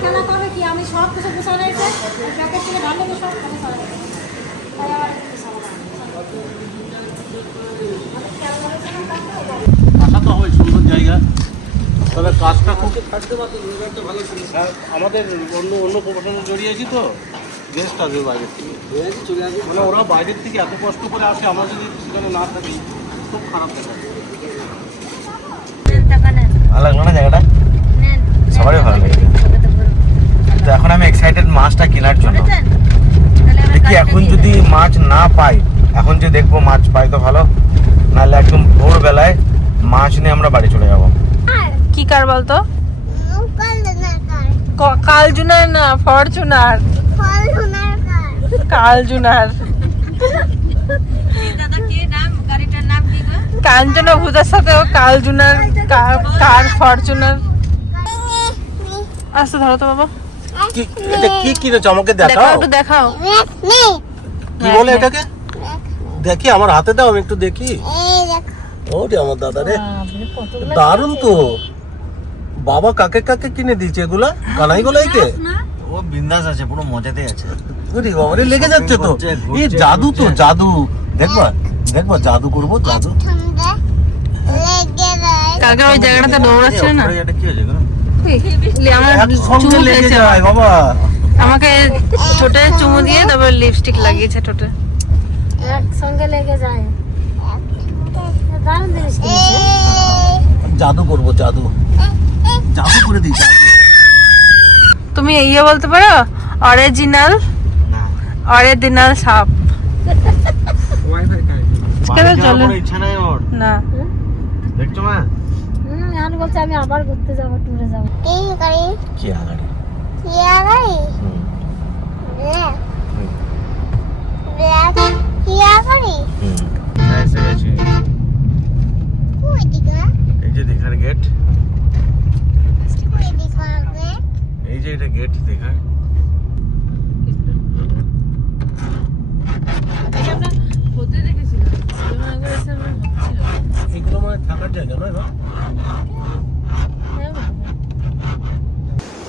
খেলা করবে কি, আমি সব কিছু গুছানো হয়েছে, প্যাকেট থেকে ঢাললে তো সব কিছু সারা যাবে। তাই আবার একটু সারা আশা তো হয় সুন্দর জায়গা, তবে কাজটা খুব আমাদের অন্য প্রফেশনে জড়িয়েছি তো, গেস্ট আসবে বাইরের থেকে, মানে ওরা বাইরের থেকে এত কষ্ট করে আসে, আমরা যদি সেখানে না থাকি খুব খারাপ দেখা। ভালো লাগলো না জায়গাটা? সবারই ভালো লাগে। তো এখন আমি এক্সাইটেড মাছটা কেনার জন্য। দেখি এখন যদি মাছ না পাই, এখন যে দেখবো মাছ পাই তো ভালো, নাহলে একদম ভোরবেলায় মাছ নিয়ে আমরা বাড়ি চলে যাবো। কি কার বলতো? কালজুনার না, ফরচুনার। কালজুনার। কাঞ্চনা ভুজার সাথে ও কালজুনার কার ফরচুনার। আচ্ছা ধরো তো বাবা। এটা কি কিনেছো আমাকে দেখাও, দেখাও। একটু দেখাও। কি বলে এটাকে? দেখি আমার হাতে দাও, আমি একটু দেখি। ওরে আমার দাদা রে, দারুণ তো। বাবা কাকে কাকে কিনে দিয়েছে এগুলা? কানাই গোলাইকে? ও বিন্দাস আছে, পুরো মজাতে আছে। ওরে বাবা রে, লেগে যাচ্ছে তো। এই জাদু তো, জাদু। দেখবা দেখবা, জাদু করবো, জাদু। কালকে ওই জায়গাটাতে দৌড়াচ্ছিল না, এটা কি হয়েছে গো? আমার একসঙ্গে চুমু লেগে খেয়েছে। যায় বাবা। আমাকে ঠোঁটে চুমু দিয়ে তারপর লিপস্টিক লাগিয়েছে ঠোঁটে। একসঙ্গে লেগে যায়। দারুণ জিনিস কিনেছে। জাদু করবো, জাদু। জাদু করে দিই, জাদু। তুমি ইয়ে বলতে পারো? অরিজিনাল না, অরিজিনাল সাপ। বাড়ি যাওয়ার কোনো ইচ্ছা নাই ওর। না দেখছো মা? আমি বলছি আমি আবার ঘুরতে যাবো, ট্যুরে যাবো। এই গাড়ি কি আগাড়ি? কি গাড়ি কি গাড়ি এসে গেছি। কই দিকে এই যে দেখার গেট, কই দিকে এই যে এটা গেট দেখার। এগুলো মানে থাকার জায়গা নয় বা?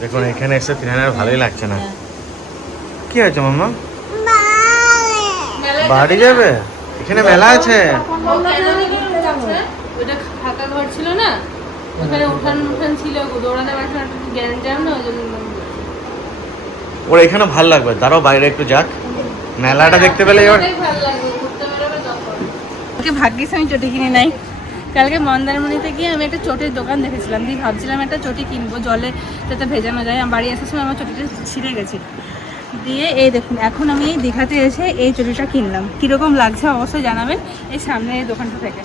দেখুন এখানে এসে তিনার ভালোই লাগছে না। কি হয়েছে মাম্মা? বাড়ি যাবে? এখানে মেলা আছে। ওটা ফাঁকা ঘর ছিল না, ওখানে উঠান ছিল, দৌড়াতে পারছিল না, গ্যারান্টাম না, ওই জন্য। ওর এখানে ভালো লাগবে, দাঁড়াও বাইরে একটু যাক, মেলাটা দেখতে পেলে এবার। ভাগ্যিস আমি চটি কিনে নাই। কালকে মন্দারমণিতে গিয়ে আমি একটা চটির দোকান দেখেছিলাম, দিয়ে ভাবছিলাম একটা চটি কিনবো, জলে যাতে ভেজানো যায়। আমি বাড়ি আসার সময় আমার চটিটা ছিঁড়ে গেছে, দিয়ে এই দেখুন এখন আমি এই দীঘাতে এসে এই চটিটা কিনলাম। কীরকম লাগছে অবশ্যই জানাবেন এই সামনে এই দোকানটা থেকে।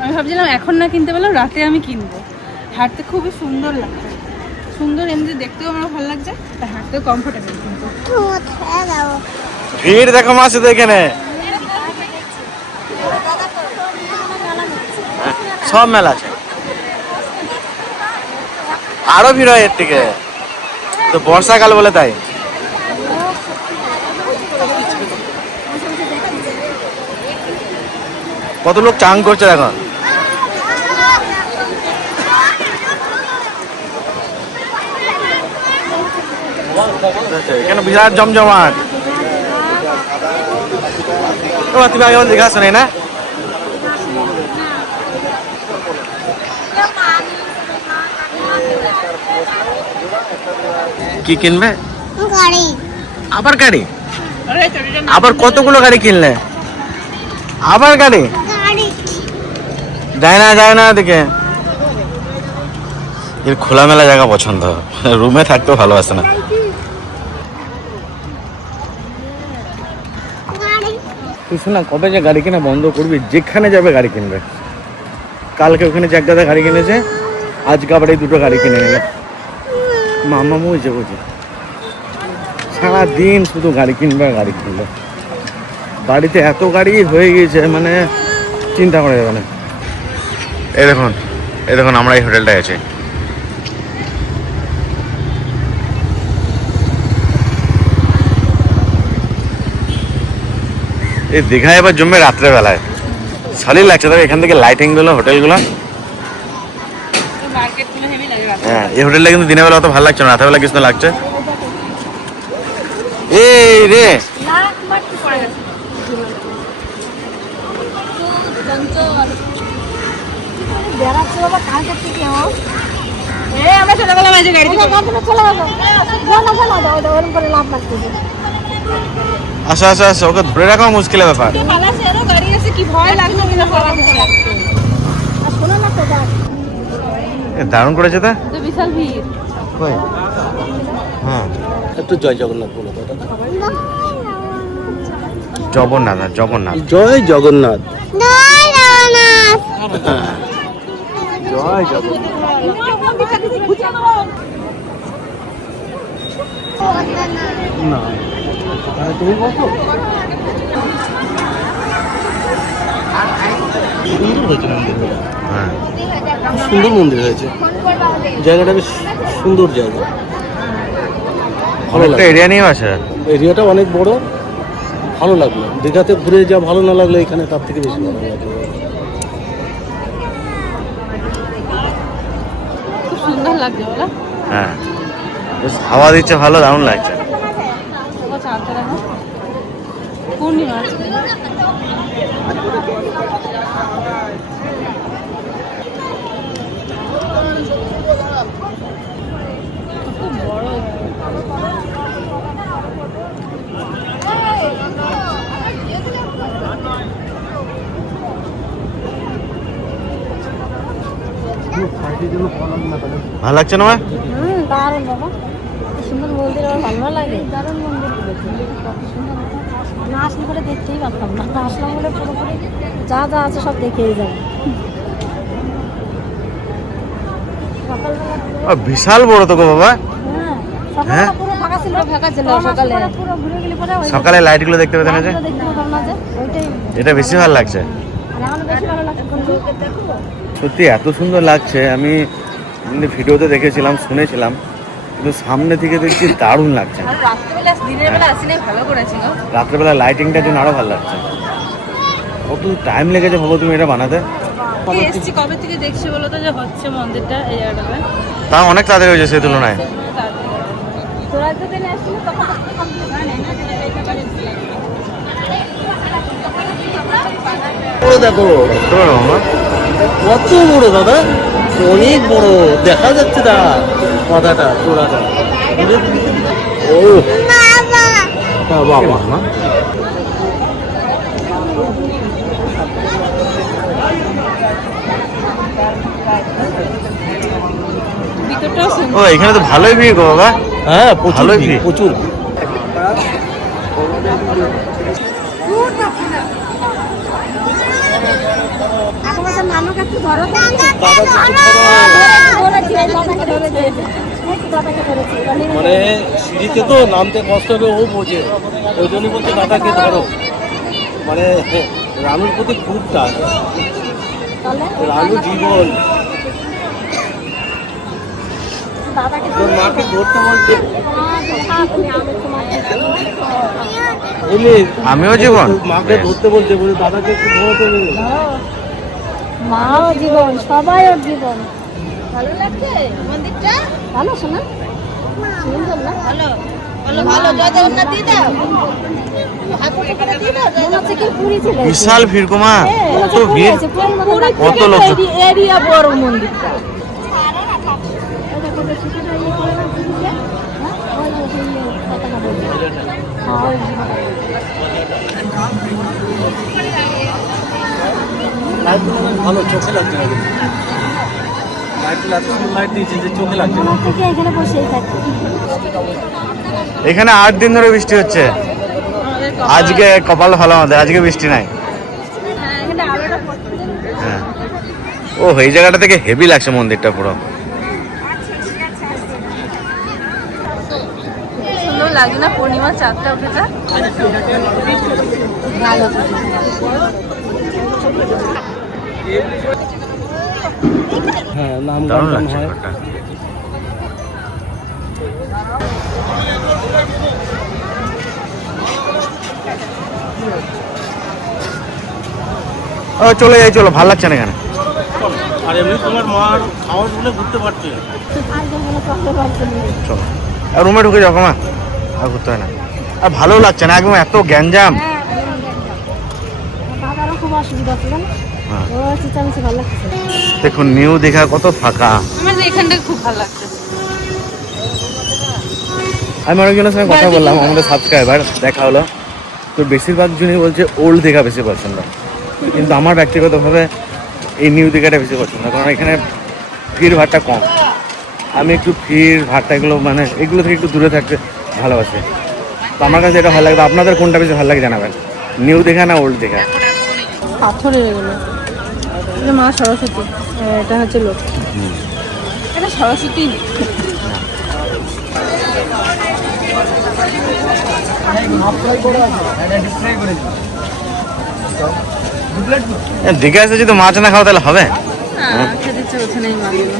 আমি ভাবছিলাম এখন না কিনতে পারলাম, রাতে আমি কিনবো। হাঁটতে খুবই সুন্দর লাগছে, সুন্দর এমনি দেখতেও আমার ভালো লাগছে, আর হাঁটতেও কমফোর্টেবল। কিন্তু ভিড় দেখো মা শুধু এখানে, সব মেলা আছে। আরো ভিড় হয় এর থেকে, তো বর্ষাকাল বলে তাই। কত লোক চান করছে দেখো। এখানে বিরাট জমজমাট। তুমি আগে দীঘা শোনে না? কি কিনবে? গাড়ি। আবার গাড়ি? আবার কতগুলো গাড়ি কিনলে? আবার গাড়ি? যায় না দেখে। এর খোলামেলা জায়গা পছন্দ, রুমে থাকতেও ভালোবাসে না। তুই শোনা, কবে যে গাড়ি কেনা বন্ধ করবি? যেখানে যাবে গাড়ি কিনবে। কালকে ওখানে যে এক দাদা গাড়ি কিনেছে, আজকে আবার এই দুটো গাড়ি কিনে নিলে। মামা বুঝে সারাদিন শুধু গাড়ি কিনবে আর গাড়ি কিনবে। বাড়িতে এত গাড়ি হয়ে গিয়েছে, মানে চিন্তা করা যাবে না। এই দেখুন আমরা এই হোটেলটায় আছি। এই দীঘায় এবার জমবে রাত্রেবেলায়, ভালোই লাগছে। তবে এখান থেকে লাইটিং গুলো, হোটেলগুলো, হ্যাঁ, এই হোটেলটা কিন্তু দিনের বেলা অত ভালো লাগছে না, রাতের বেলা কিছু তো লাগছে। এই রে বেড়াচ্ছে বাবা কালকে থেকে আমরা ছোটবেলা মাঝে গাড়ি চলে গেলো ওরকম করে লাভ লাগতেছে। আচ্ছা আচ্ছা আচ্ছা, ওকে ধরে রাখা মুশকিলের ব্যাপার। গাড়ি আছে কি ভয় লাগছে কিনা আর শোনো না তো দেখ দারুণ করেছে তা। তো বিশাল ভিড়। কই? হ্যাঁ, একটু জয় জগন্নাথ বলো দাদা। জগন্নাথ জগন্নাথ জয় জগন্নাথ। জয় জগন্নাথ। না তুমি বসো। সুন্দর হয়েছে মন্দিরটা, হ্যাঁ, খুব সুন্দর মন্দির হয়েছে। জায়গাটা বেশ সুন্দর জায়গা, ভালো অনেকটা লাগে। এরিয়া নিয়ে আছে। এরিয়াটা অনেক বড়, ভালো লাগলো। দীঘাতে ঘুরে যা ভালো না লাগলো, এখানে তার থেকে বেশি ভালো লাগলো। খুব সুন্দর লাগছে বলো। হ্যাঁ, বেশ হাওয়া দিচ্ছে ভালো, দারুণ লাগছে। পূর্ণিমা আজকে। খুব বড় ভালো লাগছে না ভাই? দারুণ বাবা, কি সুন্দর মন্দির, আমার ভালো লাগে। দারুণ মন্দির করেছে, কত সুন্দর। না আসলে করে দেখতেই পারতাম না, আসলাম বলে পুরোপুরি যা যা আছে সব দেখেই যাবো। সকালবেলা বিশাল বড় তো গো বাবা। সকালবেলা পুরো ফাঁকা ছিল, সকালে পুরো ঘুরে গেলে পরে ওই সকালে লাইট গুলো দেখতে পেতেন যে, দেখতে পেতাম না যে, ওইটাই এটা বেশি ভালো লাগছে। আর আমার বেশি ভালো লাগছে। সত্যি এত সুন্দর লাগছে, আমি ভিডিওতে দেখেছিলাম, শুনেছিলাম, কিন্তু সামনে থেকে দেখছি দারুণ লাগছে। আর রাত্রেবেলা দিনের বেলা আসিনি, ভালো করেছিল। রাত্রেবেলা লাইটিংটার জন্য আরো ভালো লাগছে। কত টাইম লেগেছে ভাবো তুমি এটা বানাতে। এসছি কবে থেকে দেখছি বলো তো যে হচ্ছে মন্দিরটা এই জায়গাটাতে। তা অনেক তাড়াতাড়ি হয়েছে সেই তুলনায়। তোরা তো দিনে আসছিল তখন বড় দেখো, কত বড় দাদা, অনেক বড়, দেখা যাচ্ছে না মাথাটা, চোরাটা। ও বাবা, ভিতরটাও সুন্দর। ও এখানে তো ভালোই ভিড় গো বাবা। হ্যাঁ প্রচুর ভালোই ভিড়, ভিড়। প্রচুর। নানুক একটু ধরো তো। মানে সিঁড়িতে তো নামতে কষ্ট হবে, ও বোঝে, ওই জন্যই বলছে দাদাকে ধরো। মানে রানুর প্রতি খুব টান, রানু জীবন। তোর মাকে ধরতে বলছে, বুঝলি? আমিও জীবন। মাকে ধরতে বলছে, বলে দাদাকে একটু ধরতে বলে। মাও জীবন, সবাই ওর জীবন। ভালো লাগছে মন্দিরটা। ভালো শোনা, সুন্দর না? ভালো ভালো ভালো, দাদা ওটা দিয়ে দাও। মনে হচ্ছে কি পুরী চলে এসেছে। বিশাল ভিড় গো মা, কত ভিড়, কত লোক। এরিয়া বড় মন্দিরটা। লাইটগুলো অনেক ভালো, চোখে লাগছে না কিন্তু। লাইটগুলো এত সুন্দর লাইট দিয়েছে যে চোখে লাগছে না। থেকে এখানে বসেই থাকি। এখানে 8 দিন ধরে বৃষ্টি হচ্ছে। আজকে কপাল ভালো আমাদের, আজকে বৃষ্টি নাই। হ্যাঁ, ও এই জায়গাটা থেকে হেভি লাগছে মন্দিরটা পুরো। সুন্দর লাগে না পূর্ণিমা চাঁদটা উঠেছে। হ্যাঁ, নাম গান দারুণ টান লাগছে হয়। ব্যাপারটা। ও চলে যাই, চলো, ভালো লাগছে না এখানে। আর এমনি তোমার মার খাওয়ার বলে ঘুরতে পারছে। আর যেগুলো করতে পারছেন না। চলো আর রুমে ঢুকে যাও মা, আর ঘুরতে হয় না। আর ভালো লাগছে না, একদম এত গ্যাঞ্জাম। দাদারও খুব অসুবিধা ছিল না, হ্যাঁ। ও চিচামিচি ভালো লাগছে। দেখুন নিউ দীঘা কত ফাঁকা। আমার এখানটা খুব ভালো লাগছে। আমি অনেকজনের সঙ্গে কথা বললাম, আমাদের সাবস্ক্রাইবার দেখা হলো, তো বেশিরভাগ জনই বলছে ওল্ড দীঘা বেশি পছন্দ, কিন্তু আমার ব্যক্তিগতভাবে এই নিউ দীঘাটা বেশি পছন্দ, কারণ এখানে ভিড় ভাড়টা কম। আমি একটু ভিড় ভাড়টা এগুলো মানে এগুলো থেকে একটু দূরে থাকতে ভালোবাসি, তো আমার কাছে এটা ভালো লাগবে। আপনাদের কোনটা বেশি ভালো লাগে জানাবেন, নিউ দীঘা না ওল্ড দীঘা? পাথরের এগুলো, এটা মা সরস্বতী, এটা হচ্ছে লোক, এটা সরস্বতী। দীঘা এসে যদি মাছ না খাও তাহলে হবে? খেতে ইচ্ছে করছে না এই মাছগুলো।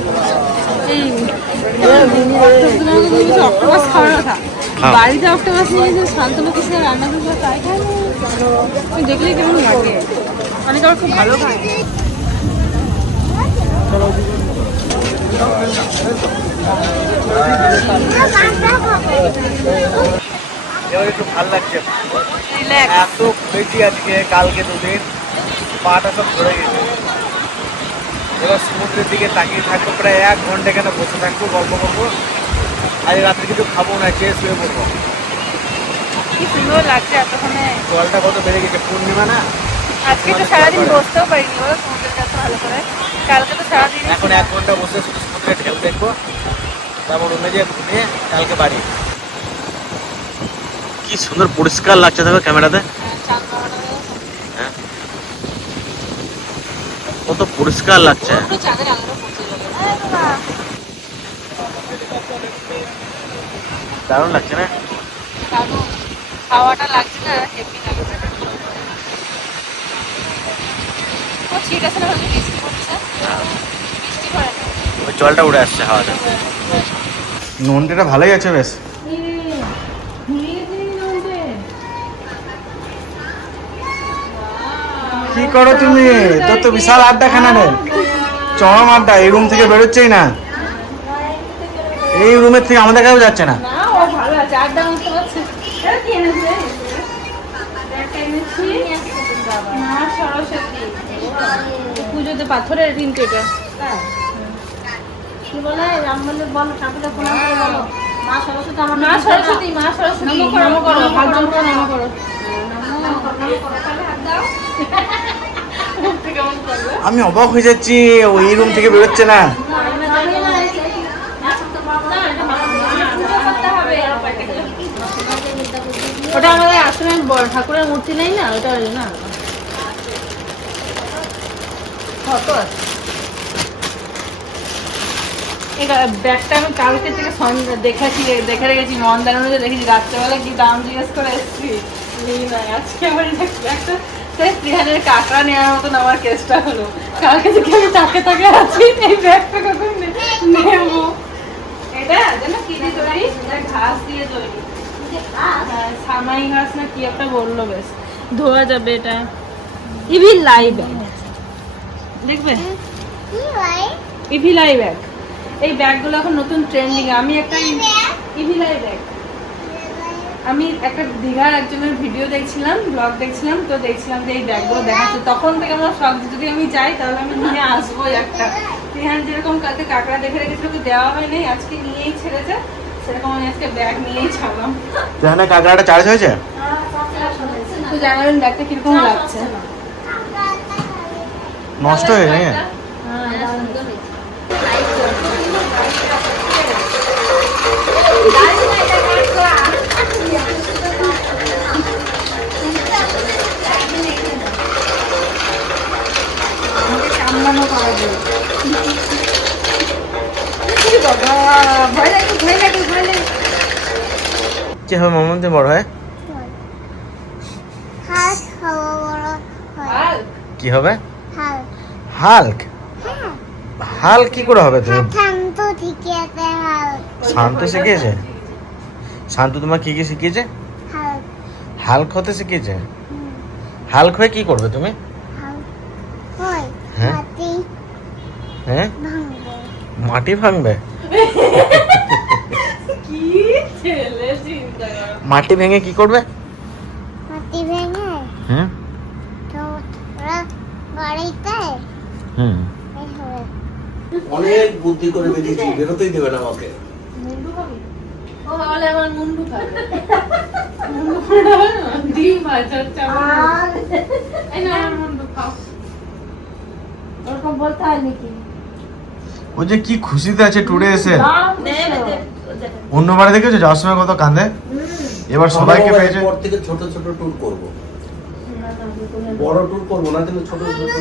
এই অক্টোপাস খাওয়ার কথা, হ্যাঁ। বাড়িতে অক্টোপাস নিয়ে যে শান্তনু কিছু রান্না করবে তাই খায় না। আমি দেখলেই কেমন লাগে, অনেকে আবার খুব ভালো খায়। এবার একটু ভালো লাগছে, রিল্যাক্স। এত বেশি আজকে কালকে দুদিন পাটা সব ধরে গেছে। এবার সমুদ্রের দিকে তাকিয়ে থাকবো, প্রায় 1 ঘন্টা এখানে বসে থাকবো, গল্প করবো। আজ রাত্রে কিছু খাবো না, খেয়ে শুয়ে পড়বো। কি সুন্দর লাগছে এতক্ষণে। জলটা কত বেড়ে গেছে, পূর্ণিমা না? আজকে তো সারাদিন বসতেও পারিনি বলো সমুদ্রের কাছে ভালো করে, কালকে তো সারাদিন। এখন 1 ঘন্টা বসে শুধু সমুদ্রের ঢেউ দেখবো, তারপর রুমে যেয়ে ঘুমিয়ে কালকে বাড়ি। কি সুন্দর পরিষ্কার লাগছে দেখো ক্যামেরাতে, হ্যাঁ কত পরিষ্কার লাগছে। চাঁদের আলোটা পড়ছে জলে। দারুণ লাগছে না? দারুণ হাওয়াটা লাগছে না, হেভি লাগছে। ও ঠিক আছে না, ভালো বৃষ্টি পড়ছে, বৃষ্টি পড়ে না। ওই জলটা উড়ে আসছে হাওয়াটা। নন্দিটা ভালোই আছে বেশ। কি করো তুমি? তোর তো বিশাল আড্ডাখানা রে, চরম আড্ডা। এই রুম থেকে বেরোচ্ছেই না, এই রুমের থেকে আমাদের কাছেও যাচ্ছে না। না ও ভালো আছে, আড্ডা মারতে পারছে। এটা কি এনেছে? মা সরস্বতী পুজোতে পাথরের কিন্তু এটা। কি বলে রাম বলে বল ঠাকুরের প্রণাম করে বলো, মা সরস্বতী আমার মা সরস্বতী, মা সরস্বতী নমো করো, হাত জোড় করে নমো করো। আমি অবাক হয়ে যাচ্ছি, ওই রুম থেকে বেরোচ্ছে না। ওটা আমাদের আশ্রমের বড় ঠাকুরের মূর্তি নেই না, ওটা না ফটো আছে। এটা ব্যাগটা আমি কালকে থেকে দেখে রেখেছি, মন্দারমণিতে দেখেছি, রাত্রেবেলা কি দাম জিজ্ঞেস করে এসেছি, নিই না। আজকে আমার ব্যাগটা সেই 300 কাঁকড়া নেওয়ার মতন আমার কেসটা হলো। কালকে থেকে আমি তাকে আছি এই ব্যাগটা কখন নেবো। এটা যেন কি দিয়ে তৈরি, ঘাস দিয়ে তৈরি, সামাই ঘাস না কি একটা বললো, বেশ ধোয়া যাবে। এটা ইভিলাই ব্যাগ, দেখবে ইভিলাই ব্যাগ। এই ব্যাগগুলো এখন নতুন ট্রেন্ডিং। আমি একটা ইভিলাই ব্যাগ, আমি একটা দীঘার একজনের ভিডিও দেখছিলাম, ব্লগ দেখছিলাম, তো দেখছিলাম যে এই ব্যাগগুলো দেখাচ্ছে। তখন থেকে আমার শখ, যদি আমি যাই তাহলে আমি নিয়ে আসবো একটা। রিহান যেরকম কালকে কাঁকড়া দেখে রেখেছিল, ওকে দেওয়া হয় নাই, আজকে নিয়েই ছেড়েছে, সেরকম আমি আজকে ব্যাগ নিয়েই ছাড়লাম। জানা কাঁকড়াটা চার্জ হয়েছে? তো জানাবেন ব্যাগটা কিরকম লাগছে। নষ্ট হয়ে যায়। সামলানো করা যায়। বাবা ভয় লাগে, ভয় লাগে, ভয় লাগে। কি হবে মামুন, তুমি বড় হয় কি হবে? হাল্ক? হাল্ক কি করে হবে? তুমি শান্ত শিখিয়েছে? শান্ত তোমার কি কি শিখিয়েছে? হাল্ক হতে শিখিয়েছে? হাল্ক হয়ে কি করবে তুমি? হ্যাঁ হ্যাঁ মাটি ভাঙবে কি ছেলে চিন্তা করো। মাটি ভেঙে কি করবে? মাটি ভেঙে হুম তো ওরা বাড়িতে হুম এই হবে। অনেক বুদ্ধি করে বেরিয়েছি, বেরোতেই দেবে না আমাকে। মুন্ডু খাবি? ও তাহলে আমার মুন্ডু খাবে। মুন্ডু খাওয়া হবে না? ডিম ভাজা চামচ। এই না আমার মুন্ডু খাও। ওরকম বলতে হয় নাকি? ও যে কি খুশিতে আছে টুরে এসে। দেবে দেবে। অন্যবারে দেখেছো যাওয়ার সময় কত কাঁদে, এবার সবাইকে পেয়েছে। পর থেকে ছোট ছোট ট্যুর করব, বড় ট্যুর করব না, কিন্তু ছোট ছোট ট্যুর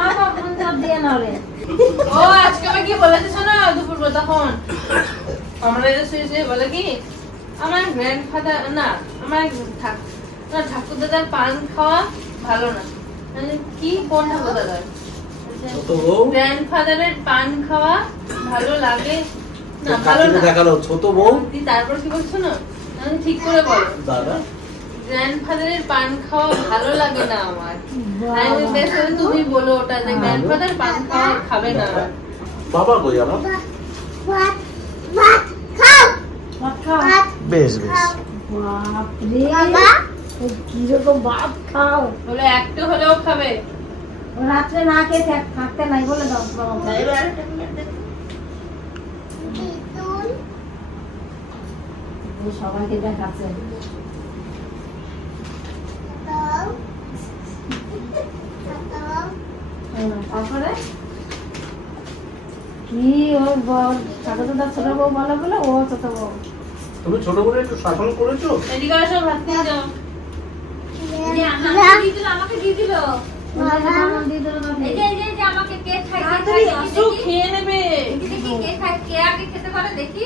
বাবা ফোন চাপ দিয়ে না রে। ও আজকে আমি কি বলেছে শোনো দুপুর তখন আমরা যে শুয়ে বলে কি আমার গ্র্যান্ডফাদার না আমার ঠাকুর দাদার পান খাওয়া ভালো না। মানে কি কোন ঠাকুর দাদার ছোট বউ গ্র্যান্ডফাদারের পান খাওয়া ভালো লাগে না, ভালো কাকিকে না। দেখালো ছোট বউ তুই তারপর কি বলছো না আমি ঠিক করে বলো দাদা গ্র্যান্ডফাদারের পান খাওয়া ভালো লাগে না আমার। আমি বেশ হলে তুমি বলো ওটা যে গ্র্যান্ডফাদার পান খাওয়া খাবে না আমার। বাবা কই আমার? ভাত ভাত খাও ভাত খাও। ভাত বেশ বেশ বাপরে, বাবা কিরকম ভাত খাও। বলে একটু হলেও খাবে। ও রাত্রে না খেয়ে থাকতে নাই বলে দাও বাবাকে। বিতুল ও সবাইকে দেখাচ্ছে। দাও দাও তারপরে কি ওর ঠাকুর দাদা ছোট বউ বলে বলে ও ছোট বউ। তুমি ছোট করে একটু শাসন করেছো। এদিকে আসো ভাত খেয়ে যাও। আমাকে দিয়ে দিল। দিয়ে দিল না। আসো খেয়ে নেবে। দেখি কে আগে খেতে পারে দেখি।